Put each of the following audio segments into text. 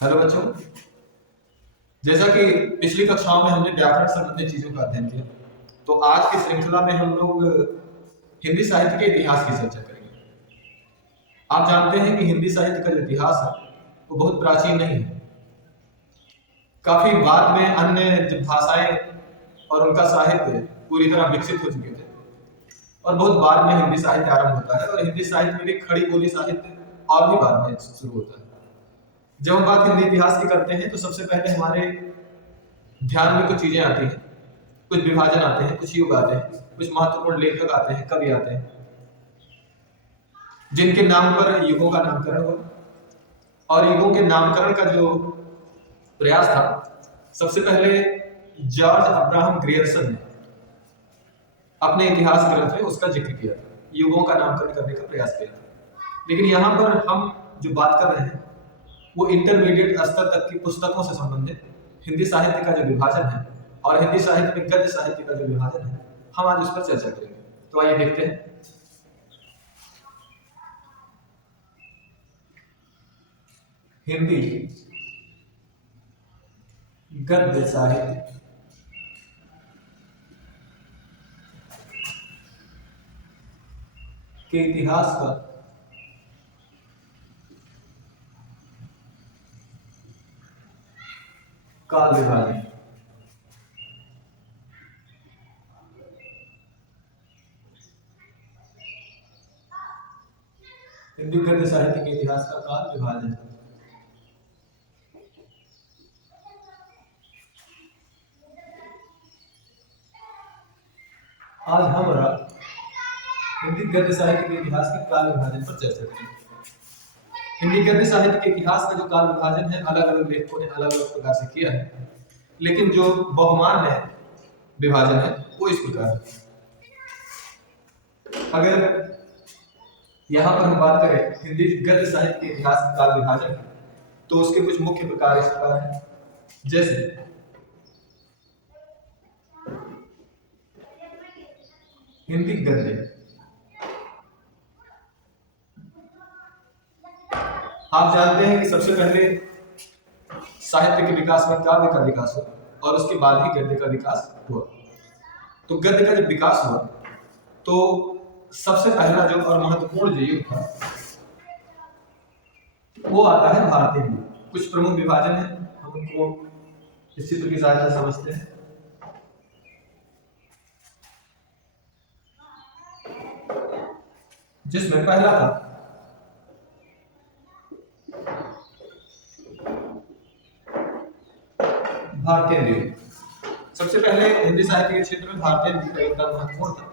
Hello बच्चों। जैसा कि पिछली कक्षाओं में हमने व्याकरण संबंधी चीजों का अध्ययन किया, तो आज की श्रृंखला में हम लोग हिंदी साहित्य के इतिहास की चर्चा करेंगे। आप जानते हैं कि हिंदी साहित्य का जो इतिहास है वो बहुत प्राचीन नहीं है। काफी बाद में अन्य जो भाषाएं और उनका साहित्य पूरी तरह विकसित हो चुके थे और बहुत बाद में हिंदी साहित्य आरंभ होता है, और हिंदी साहित्य में भी खड़ी बोली साहित्य और भी बाद में शुरू होता है। जब हम बात हिंदी इतिहास की करते हैं तो सबसे पहले हमारे ध्यान में कुछ चीजें आती हैं, कुछ विभाजन आते हैं, कुछ युग आते हैं, कुछ महत्वपूर्ण लेखक आते हैं, कवि आते हैं, जिनके नाम पर युगों का नामकरण हुआ। और युगों के नामकरण का जो प्रयास था, सबसे पहले जॉर्ज अब्राहम ग्रियर्सन ने अपने इतिहास ग्रंथ में उसका जिक्र किया था, युगों का नामकरण करने का प्रयास किया था। लेकिन यहाँ पर हम जो बात कर रहे हैं वो इंटरमीडिएट स्तर तक की पुस्तकों से संबंधित हिंदी साहित्य का जो विभाजन है और हिंदी साहित्य में गद्य साहित्य का जो विभाजन है, हम आज उस पर चर्चा करेंगे। तो आइए देखते हैं। हिंदी गद्य साहित्य के इतिहास का काल विभाजन। हिंदी गद्य साहित्य के इतिहास का काल विभाजन। आज हमारा हिंदी गद्य साहित्य के इतिहास के काल विभाजन पर चर्चा करेंगे। हिंदी गद्य साहित्य के इतिहास का जो काल विभाजन है, अलग अलग लेखकों ने अलग अलग प्रकार से किया है, लेकिन जो बहुमान्य विभाजन है वो इस प्रकार है। अगर यहाँ पर हम बात करें हिंदी गद्य साहित्य के इतिहास का काल विभाजन, तो उसके कुछ मुख्य प्रकार इस प्रकार हैं। जैसे हिंदी गद्य, आप जानते हैं कि सबसे पहले साहित्य के विकास में काव्य का विकास हुआ और उसके बाद ही गद्य का विकास हुआ। तो गद्य का जब विकास हुआ तो सबसे पहला जो और महत्वपूर्ण जो युग था वो आता है भारतीय युग। कुछ प्रमुख विभाजन है, हम उनको इस चित्र की सहायता से समझते हैं। जिसमें पहला था भारतीय युग। सबसे पहले हिंदी साहित्य के क्षेत्र में भारतीय युग का योगदान महत्वपूर्ण था,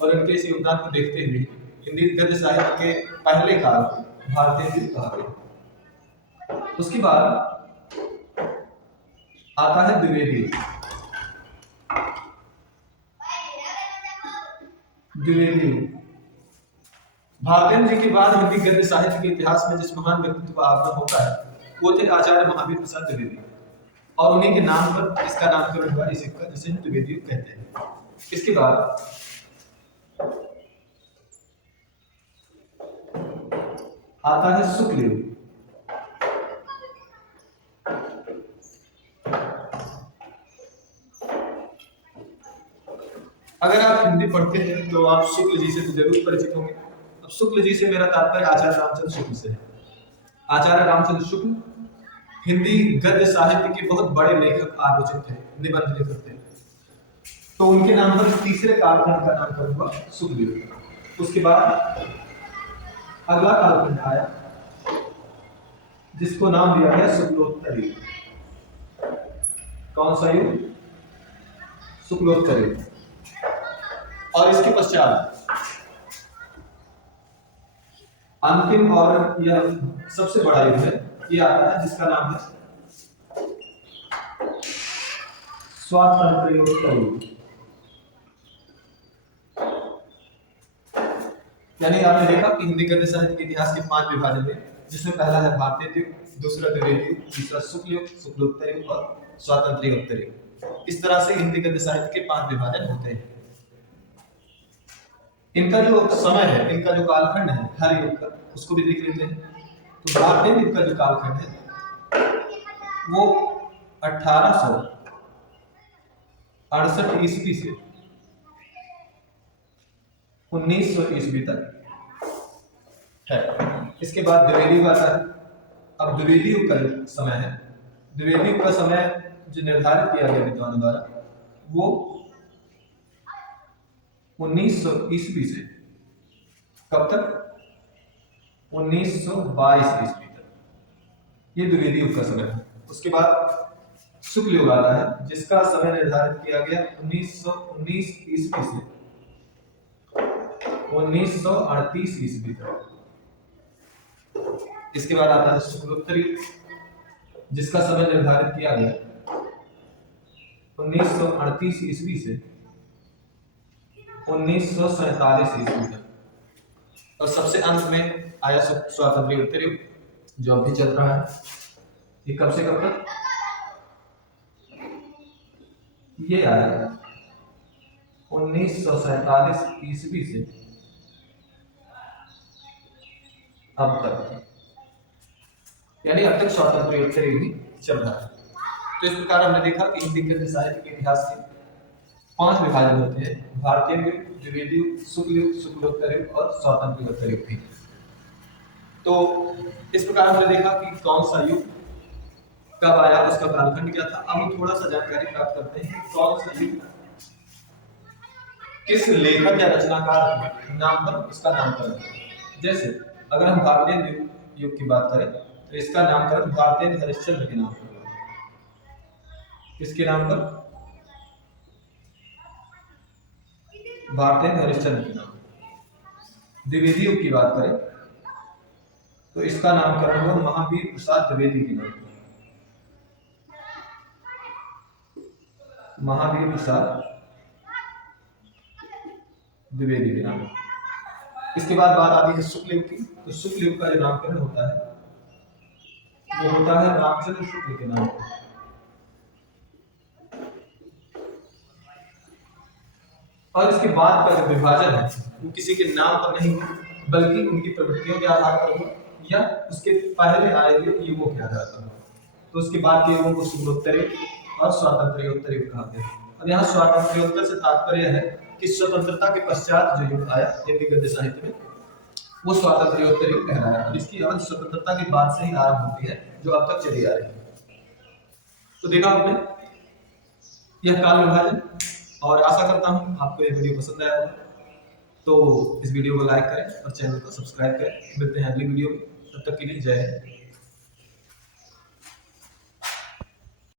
और इनके इस योगदान को देखते हुए हिंदी गद्य साहित्य के पहले काल को भारतीय युग कहा गया। उसके बाद आता है द्विवेदी युग। द्विवेदी युग भारतेंद्र जी के बाद हिंदी गद्य साहित्य के इतिहास में जिस महान व्यक्तित्व का आगमन होता है वो थे आचार्य महावीर प्रसाद द्विवेदी, और उन्हीं के नाम पर इसका नामकरण हुआ इस युग का, जिसे हम द्विवेदी युग कहते हैं। इसके बाद आता है शुक्ल युग। अगर आप हिंदी पढ़ते हैं तो आप शुक्ल जी से तो जरूर परिचित होंगे। अब शुक्ल जी से मेरा तात्पर्य आचार्य रामचंद्र शुक्ल से है। आचार्य रामचंद्र शुक्ल हिंदी गद्य साहित्य के बहुत बड़े लेखक, आलोचक थे, निबंध लेखक थे। तो उनके नाम पर तीसरे कालखंड का नामकरण हुआ शुक्ल युग। उसके बाद अगला कालखंड आया जिसको नाम दिया गया शुक्लोत्तर युग। कौन सा युग? शुक्लोत्तर युग। और इसके पश्चात अंतिम और यह सबसे बड़ा युग है, ये आता है जिसका नाम है स्वातंत्र्योत्तर युग। यानी आपने देखा कि हिंदी गद्य साहित्य के इतिहास के 5 विभाजन हैं, जिसमें पहला है भारतीय युग, दूसरा द्विवेदी युग, तीसरा शुक्ल युग, शुक्लोत्तर युग और स्वातंत्र्योत्तर युग। इस तरह से हिंदी गद्य साहित्य के 5 विभाजन होते हैं। इनका जो समय है, इनका जो कालखंड है हर युग का, उसको भी देख लेते हैं। तो भारतीय युग का जो कालखंड है वो 1868 ईस्वी से 1900 ईस्वी तक है। इसके बाद द्विवेदी युग आता है। अब द्विवेदी युग का जो समय है, द्विवेदी युग का समय जो निर्धारित किया गया विद्वानों द्वारा, वो 1900 ईस्वी से कब तक? 1922 ईस्वी तक, ये द्विवेदी युग का समय है। उसके बाद शुक्ल युग आता है, जिसका समय निर्धारित किया गया 1919 ईस्वी से 1938 ईस्वी तक। इसके बाद आता है शुक्लोत्तर युग, जिसका समय निर्धारित किया गया 1938 ईस्वी से 1947 ईस्वी तक। और सबसे अंत में आया स्वातंत्र्य उत्तर युग, जो अभी चल रहा है। ये कब से कब तक? ये आया 1947 ईस्वी से अब तक, यानी अब तक स्वातंत्र्योत्तर युग ही चल रहा है। तो इस प्रकार हमने देखा कि हिंदी के साहित्य के इतिहास के 5 विभाजन होते हैं: भारतीय युग, द्विवेदी युग, शुक्ल युग, शुक्लोत्तर युग और स्वातंत्र्योत्तर युग भी। तो इस प्रकार हमने देखा कि कौन सा युग कब आया, उसका कालखंड क्या था। अब हम थोड़ा सा जानकारी प्राप्त करते हैं कि कौन सा युग किस लेखक या रचनाकार के नाम पर इसका नामकरण है। जैसे अगर हम भारतीय युग की बात करें तो इसका नामकरण भारतीय हरिश्चंद्र के नाम पर हुआ। किसके नाम पर? भारतीय हरिश्चंद्र के नाम। द्विवेदी युग की बात करें तो इसका नामकरण हुआ महावीर प्रसाद द्विवेदी के नाम पर। महावीर प्रसाद द्विवेदी के नाम। इसके बाद बात आती है शुक्ल युग की। तो शुक्ल युग का जो नामकरण होता है वो होता है रामचंद्र शुक्ल के नाम पर। और इसके बाद का जो विभाजन है वो किसी के नाम पर नहीं बल्कि उनकी प्रवृत्तियों के आधार पर हो या उसके पहले आए हुए युगों के आधार पर हो। तो उसके बाद के युगों को शुक्लोत्तर युग और स्वातंत्र्योत्तर युग कहते हैं। अब यहाँ स्वातंत्र्योत्तर से तात्पर्य है कि स्वतंत्रता के पश्चात जो युग आया हिंदी गद्य साहित्य में, वो स्वातंत्र्योत्तर युग कहलाया। और इसकी अवधि स्वतंत्रता के बाद से ही आरंभ होती है, जो अब तक चली आ रही है। तो देखा आपने यह काल विभाजन, और आशा करता हूँ आपको यह वीडियो पसंद आया होगा। तो इस वीडियो को लाइक करें और चैनल को सब्सक्राइब करें। मिलते हैं अगली वीडियो में, तब तक के लिए जय हिंद।